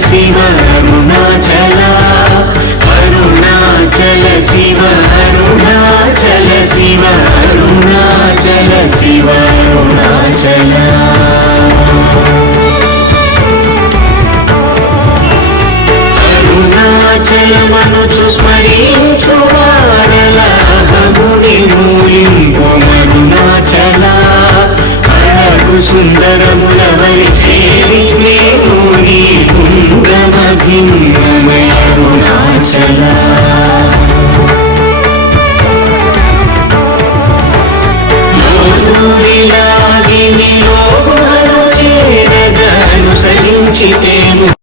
Shiva Arunachal Arunachal Shiva Arunachal Shiva Arunachal Shiva Arunachal అరుణాచలమనుచు స్మరించు వారల అహముని మూలింపు Arunachal అడగు సుందరముల